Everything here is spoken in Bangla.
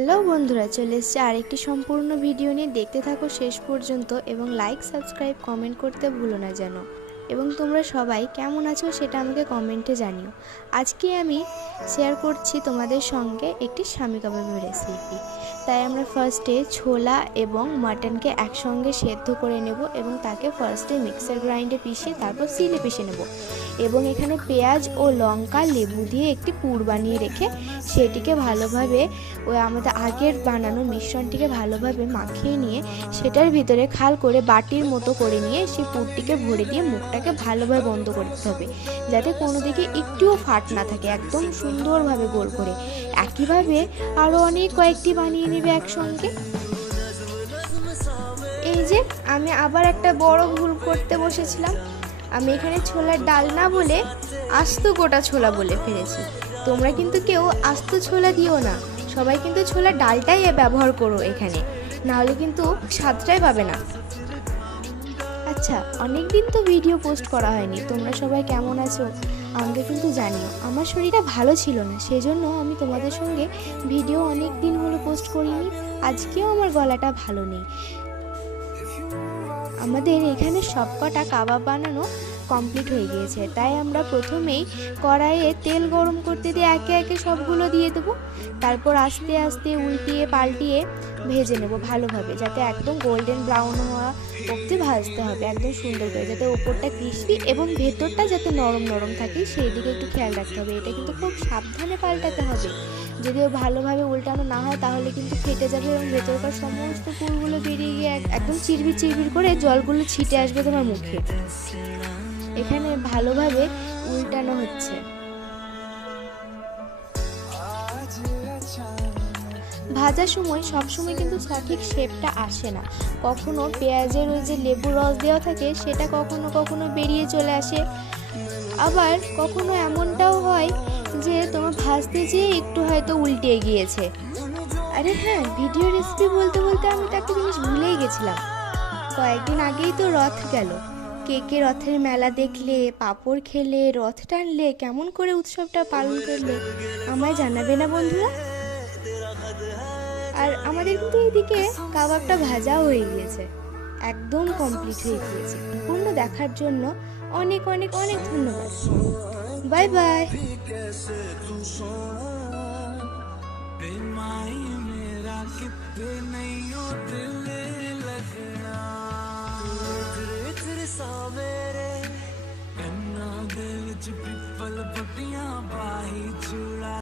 হ্যালো বন্ধুরা, চলে এসেছে আরেকটি সম্পূর্ণ ভিডিও নিয়ে। দেখতে থাকো শেষ পর্যন্ত এবং লাইক, সাবস্ক্রাইব, কমেন্ট করতে ভুলো না যেন। এবং তোমরা সবাই কেমন আছো সেটা আমাকে কমেন্টে জানিও। আজকে আমি শেয়ার করছি তোমাদের সঙ্গে একটি শামি কাবাবের রেসিপি। তাই আমরা ফার্স্টে ছোলা এবং মাটনকে একসঙ্গে সেদ্ধ করে নেব এবং তাকে ফার্স্টে মিক্সার গ্রাইন্ডে পিষে তারপর সিলে পিষে নেব। এবং এখানে পেঁয়াজ ও লঙ্কা লেবু দিয়ে একটি পুর বানিয়ে রেখে সেটিকে ভালোভাবে ওই আমাদের আগের বানানো মিশ্রণটিকে ভালোভাবে মাখিয়ে নিয়ে সেটার ভিতরে খাল করে বাটির মতো করে নিয়ে সেই পুরটিকে ভরে দিয়ে মুখটাকে ভালোভাবে বন্ধ করতে হবে, যাতে কোনো দিকে একটুও ফাট না থাকে, একদম সুন্দরভাবে গোল করে। একইভাবে আরও অনেক কয়েকটি বানিয়ে নেবে একসঙ্গে। এই যে আমি আবার একটা বড় ভুল করতে বসেছিলাম, আমি এখানে ছোলার ডাল না বলে আস্ত গোটা ছোলা বলে ফেলেছি। তোমরা কিন্তু কেউ আস্ত ছোলা দিও না, সবাই কিন্তু ছোলার ডালটাই ব্যবহার করো এখানে, নাহলে কিন্তু স্বাদটাই পাবে না। আচ্ছা, অনেক দিন তো ভিডিও পোস্ট করা হয়নি, তোমরা সবাই কেমন আছো আমাকে কিন্তু জানিও। আমার শরীরটা ভালো ছিল না, সেজন্য আমি তোমাদের সঙ্গে ভিডিও অনেক দিন হলো পোস্ট করিনি। আজকেও আমার গলাটা ভালো নেই। আমাদের এখানে সবকটা কাবাব বানানো কমপ্লিট হয়ে গিয়েছে, তাই আমরা প্রথমেই কড়াইয়ে তেল গরম করতে দিয়ে একে একে সবগুলো দিয়ে দেবো। তারপর আস্তে আস্তে উল্টিয়ে পাল্টিয়ে ভেজে নেব ভালোভাবে, যাতে একদম গোল্ডেন ব্রাউন হওয়া অবধি ভাজতে হবে একদম সুন্দর করে, যাতে ওপরটা ক্রিস্পি এবং ভেতরটা যাতে নরম নরম থাকে সেই দিকে একটু খেয়াল রাখতে হবে। এটা কিন্তু খুব সাবধানে পাল্টাতে হবে, যদি ভালোভাবে উল্টানো না হয় তাহলে কিন্তু ফেটে যাবে এবং ভেতরকার সমস্ত পুরগুলো বেরিয়ে গিয়ে একদম চিরবির চিরবির করে জলগুলো ছিটে আসবে তোমার মুখে। এখানে ভালোভাবে উল্টানো হচ্ছে। ভাজার সময় সবসময় কিন্তু সঠিক শেপটা আসে না, কখনো পেঁয়াজের ওই যে লেবুর রস দেওয়া থাকে সেটা কখনো কখনো বেরিয়ে চলে আসে, আবার কখনো এমনটাও হয় যে তোমার ভাজতে যেয়ে একটু হয়তো উল্টে গিয়েছে। আরে হ্যাঁ, ভিডিও রেসিপি বলতে বলতে আমি তো একটা জিনিস ভুলেই গেছিলাম। কয়েকদিন আগেই তো রথ গেল, কে কে রথের মেলা দেখলে, পাঁপড় খেলে, রথ টানলে, কেমন করে উৎসবটা পালন করলে আমায় জানাবে না বন্ধুরা? আর আমাদের কিন্তু এইদিকে কাবাবটা ভাজাও হয়ে গিয়েছে, একদম কমপ্লিট হয়ে গিয়েছে। সম্পূর্ণ দেখার জন্য অনেক অনেক অনেক ধন্যবাদ। Bye bye. सवेरे कन्ना दे विच पिपल पट्टियां पाई चूड़ा।